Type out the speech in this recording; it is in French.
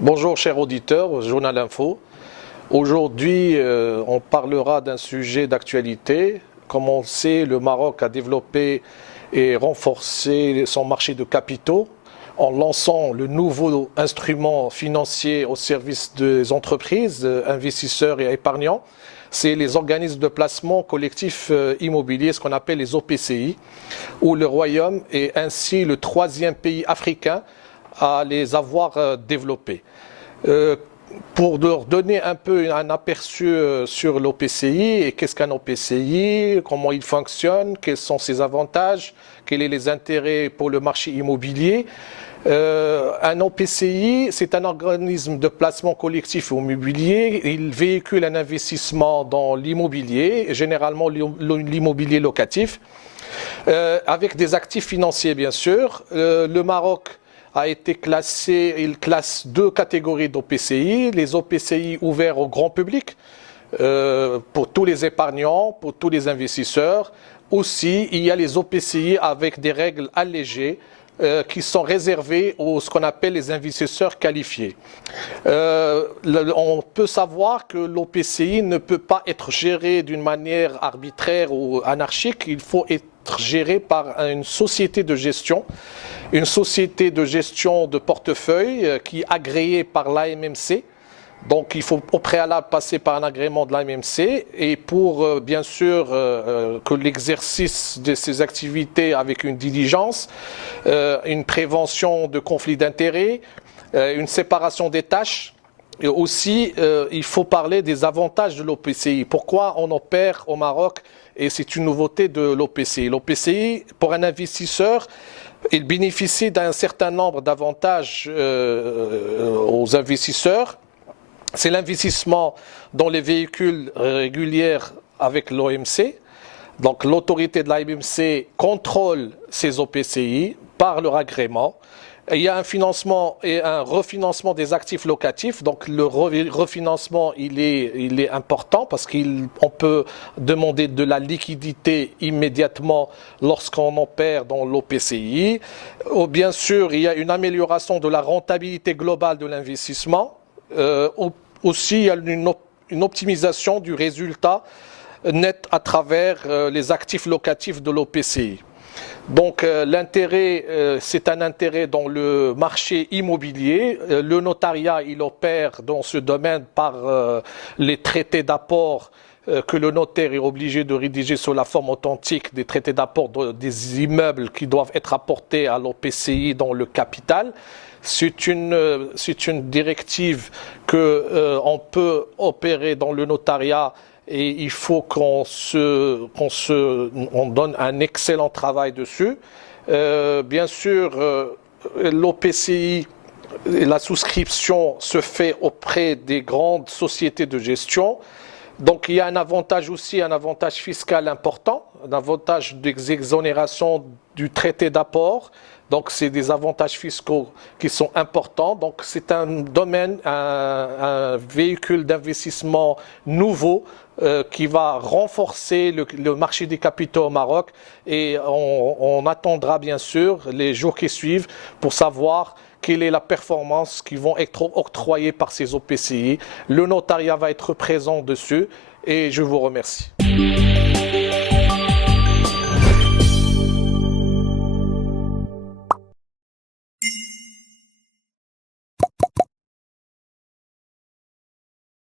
Bonjour chers auditeurs, Journal Info. Aujourd'hui, on parlera d'un sujet d'actualité. Comme on le sait, le Maroc a développé et renforcé son marché de capitaux en lançant le nouveau instrument financier au service des entreprises, investisseurs et épargnants. C'est les organismes de placement collectif immobilier, ce qu'on appelle les OPCI, où le Royaume est ainsi le troisième pays africain à les avoir développés. Pour leur donner un peu un aperçu sur l'OPCI et qu'est-ce qu'un OPCI, comment il fonctionne, quels sont ses avantages, quels sont les intérêts pour le marché immobilier. Un OPCI, c'est un organisme de placement collectif immobilier. Il véhicule un investissement dans l'immobilier, généralement l'immobilier locatif, avec des actifs financiers bien sûr. Le Maroc a été classé, il classe deux catégories d'OPCI, les OPCI ouverts au grand public, pour tous les épargnants, pour tous les investisseurs. Aussi, il y a les OPCI avec des règles allégées qui sont réservées aux ce qu'on appelle les investisseurs qualifiés. On peut savoir que l'OPCI ne peut pas être géré d'une manière arbitraire ou anarchique, il faut être géré par une société de gestion de portefeuille qui est agréée par l'AMMC. Donc il faut au préalable passer par un agrément de l'AMMC et pour bien sûr que l'exercice de ces activités avec une diligence, une prévention de conflits d'intérêts, une séparation des tâches. Et aussi, il faut parler des avantages de l'OPCI. Pourquoi on opère au Maroc et c'est une nouveauté de l'OPCI. L'OPCI, pour un investisseur, il bénéficie d'un certain nombre d'avantages aux investisseurs. C'est l'investissement dans les véhicules réguliers avec l'OMC. Donc l'autorité de l'AMC contrôle ces OPCI par leur agrément. Il y a un financement et un refinancement des actifs locatifs. Donc le refinancement, il est important parce qu'on peut demander de la liquidité immédiatement lorsqu'on opère dans l'OPCI. Bien sûr, il y a une amélioration de la rentabilité globale de l'investissement. Aussi, il y a une optimisation du résultat net à travers les actifs locatifs de l'OPCI. Donc l'intérêt, c'est un intérêt dans le marché immobilier. Le notariat, il opère dans ce domaine par les traités d'apport que le notaire est obligé de rédiger sous la forme authentique des traités d'apport des immeubles qui doivent être apportés à l'OPCI dans le capital. C'est une directive qu'on peut opérer dans le notariat et il faut qu'on donne un excellent travail dessus. Bien sûr, l'OPCI, la souscription se fait auprès des grandes sociétés de gestion. Donc il y a un avantage aussi, un avantage fiscal important, un avantage d'exonération du traité d'apport. Donc c'est des avantages fiscaux qui sont importants. Donc c'est un domaine, un véhicule d'investissement nouveau qui va renforcer le marché des capitaux au Maroc. Et on attendra bien sûr les jours qui suivent pour savoir quelle est la performance qui vont être octroyées par ces OPCI. Le notariat va être présent dessus et je vous remercie.